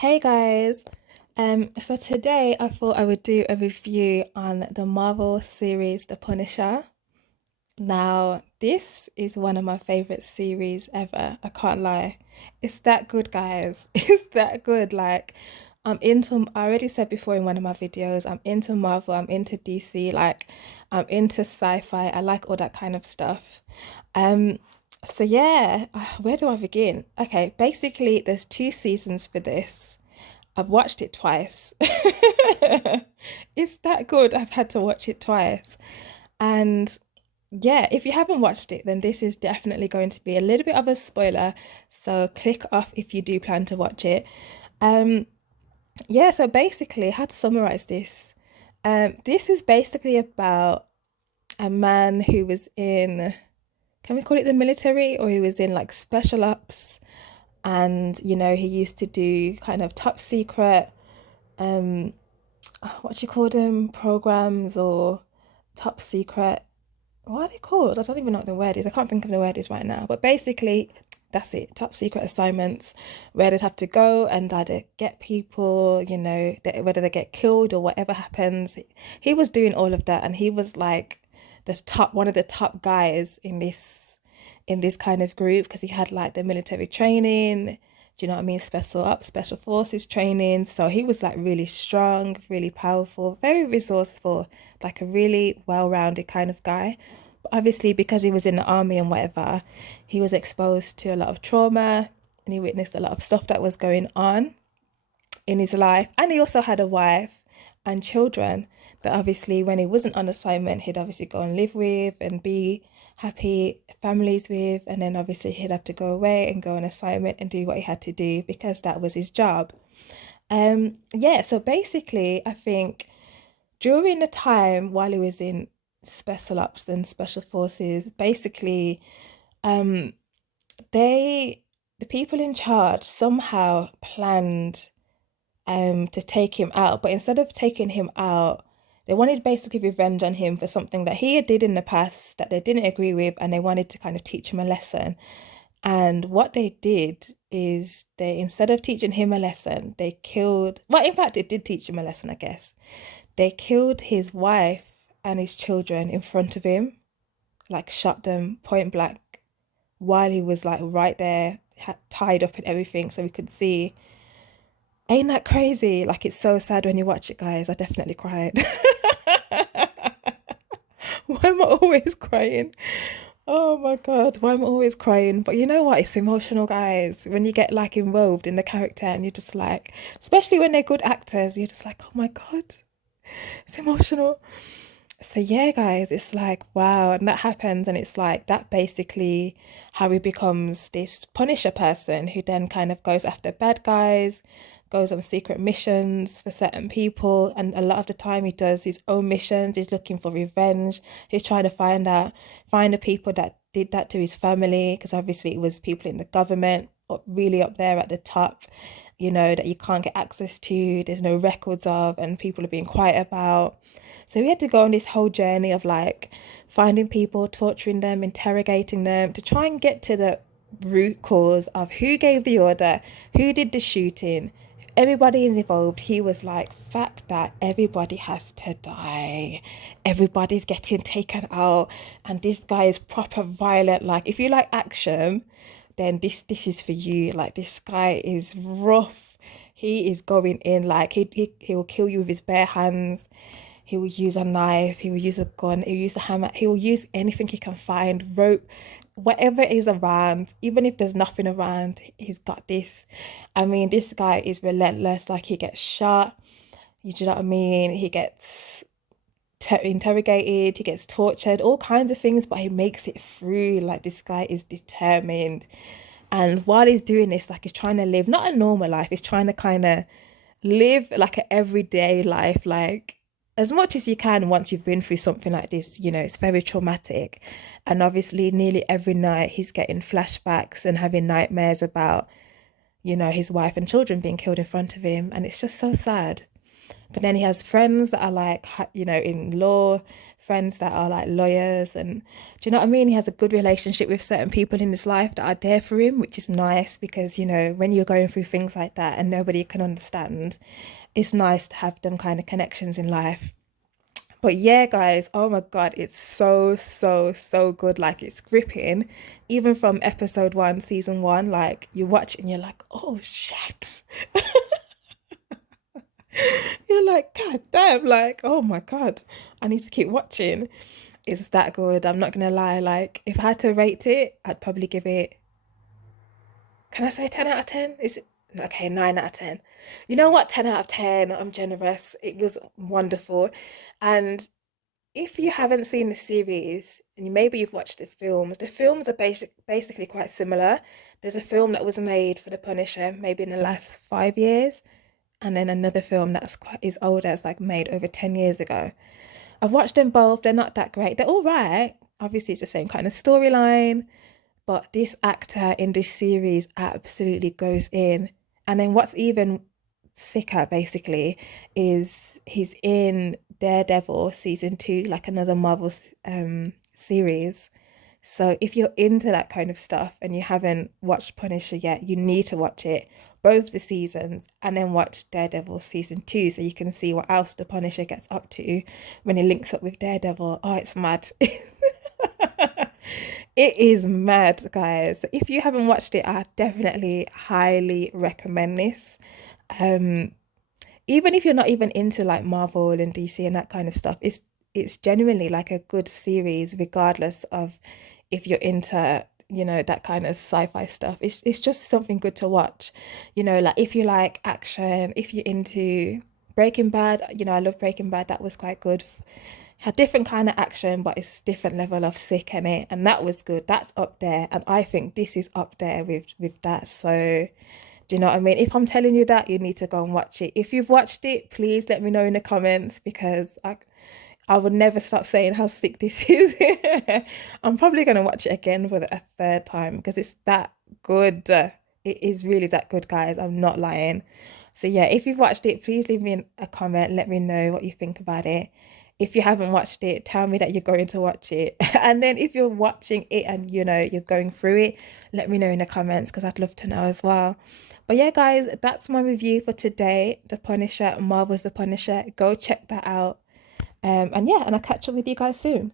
Hey guys, so today I thought I would do a review on the Marvel series The Punisher. Now, this is one of my favorite series ever. I can't lie. It's that good, guys. It's that good. I already said before in one of my videos, I'm into Marvel, I'm into DC, I'm into sci-fi. I like all that kind of stuff. Um, so yeah, where do I begin? Okay, basically, there's two seasons for this. I've watched it twice. It's that good. I've had to watch it twice. And yeah, if you haven't watched it, then this is definitely going to be a little bit of a spoiler. So click off if you do plan to watch it. Um, yeah, so basically, how to summarize this? This is basically about a man who was in, can we call it the military, or he was in like special ops, and he used to do kind of top secret um what do you call them, programs or top secret, what are they called? I don't even know what the word is. I can't think of the word is right now, but basically that's it, top secret assignments where they'd have to go and either get people, whether they get killed or whatever happens. He was doing all of that, and he was like one of the top guys in this kind of group because he had like the military training. Do you know what I mean? Special ops, special forces training. So he was like really strong, really powerful, very resourceful, like a really well-rounded kind of guy. But obviously, because he was in the army and whatever, he was exposed to a lot of trauma, and he witnessed a lot of stuff that was going on in his life. And he also had a wife and children that obviously, when he wasn't on assignment, he'd obviously go and live with and be happy families with. And then obviously, he'd have to go away and go on assignment and do what he had to do because that was his job. Yeah, so basically, I think during the time while he was in special ops and special forces, basically, um, they, the people in charge somehow planned to take him out. But instead of taking him out, they wanted basically revenge on him for something that he did in the past that they didn't agree with, and they wanted to kind of teach him a lesson. And what they did is they, instead of teaching him a lesson, they killed, well, in fact, it did teach him a lesson, I guess. They killed his wife and his children in front of him, like shot them point blank while he was like right there, tied up and everything, so we could see. Ain't that crazy? Like, it's so sad when you watch it, guys. I definitely cried. Why am I always crying? Oh my God, why am I always crying? But you know what? It's emotional, guys. When you get like involved in the character and you're just like, especially when they're good actors, you're just like, oh my God, it's emotional. So yeah, guys, it's like, wow, and that happens, and it's like that basically how he becomes this Punisher person who then kind of goes after bad guys, goes on secret missions for certain people, and a lot of the time he does his own missions. He's looking for revenge. He's trying to find the people that did that to his family, because obviously it was people in the government, really up there at the top, that you can't get access to, there's no records of, and people are being quiet about. So we had to go on this whole journey of like finding people, torturing them, interrogating them to try and get to the root cause of who gave the order, who did the shooting. Everybody is involved. He was like, fact that everybody has to die. Everybody's getting taken out. And this guy is proper violent. Like, if you like action, then this is for you. Like, this guy is rough. He is going in, like he will kill you with his bare hands. He will use a knife, he will use a gun, he will use a hammer, he will use anything he can find, rope, whatever is around, even if there's nothing around, he's got this. I mean, this guy is relentless. Like, he gets shot, you know what I mean? He gets interrogated, he gets tortured, all kinds of things, but he makes it through. Like, this guy is determined. And while he's doing this, like, he's trying to live not a normal life, he's trying to kind of live like an everyday life, like as much as you can once you've been through something like this. It's very traumatic. And obviously, nearly every night he's getting flashbacks and having nightmares about, his wife and children being killed in front of him. And it's just so sad. But then he has friends that are like, in law, friends that are like lawyers. And do you know what I mean? He has a good relationship with certain people in his life that are there for him, which is nice because, when you're going through things like that and nobody can understand, it's nice to have them kind of connections in life. But yeah, guys, oh my God, it's so, so, so good. Like, it's gripping. Even from episode one, season one, like, you watch it and you're like, oh shit. You're like, God damn, like, oh my God, I need to keep watching. It's that good. I'm not gonna lie. Like, if I had to rate it, I'd probably give it, can I say 10 out of 10? Is it okay? 9 out of 10. You know what? 10 out of 10. I'm generous. It was wonderful. And if you haven't seen the series and maybe you've watched the films are basically quite similar. There's a film that was made for The Punisher maybe in the last 5 years, and then another film that's quite is older, it's like made over 10 years ago. I've watched them both. They're not that great. They're all right. Obviously, it's the same kind of storyline, but this actor in this series absolutely goes in. And then what's even sicker, basically, is he's in Daredevil season two, like another Marvel series. So if you're into that kind of stuff and you haven't watched Punisher yet, you need to watch it, both the seasons, and then watch Daredevil season two so you can see what else the Punisher gets up to when he links up with Daredevil. Oh, it's mad. It is mad, guys. If you haven't watched it, I definitely highly recommend this. Um, Even if you're not even into like Marvel and DC and that kind of stuff, it's genuinely like a good series, regardless of if you're into, that kind of sci-fi stuff. It's just something good to watch. Like if you like action, if you're into Breaking Bad, I love Breaking Bad. That was quite good. Had different kind of action, but it's different level of sick in it, and that was good. That's up there, and I think this is up there with that. So do you know what I mean? If I'm telling you that, you need to go and watch it. If you've watched it, please let me know in the comments because I would never stop saying how sick this is. I'm probably gonna watch it again for a third time because it's that good. It is really that good, guys. I'm not lying. So yeah, if you've watched it, please leave me a comment. Let me know what you think about it. If you haven't watched it, tell me that you're going to watch it. And then if you're watching it and you're going through it, let me know in the comments because I'd love to know as well. But yeah, guys, that's my review for today. The Punisher, Marvel's The Punisher. Go check that out. And yeah, and I'll catch up with you guys soon.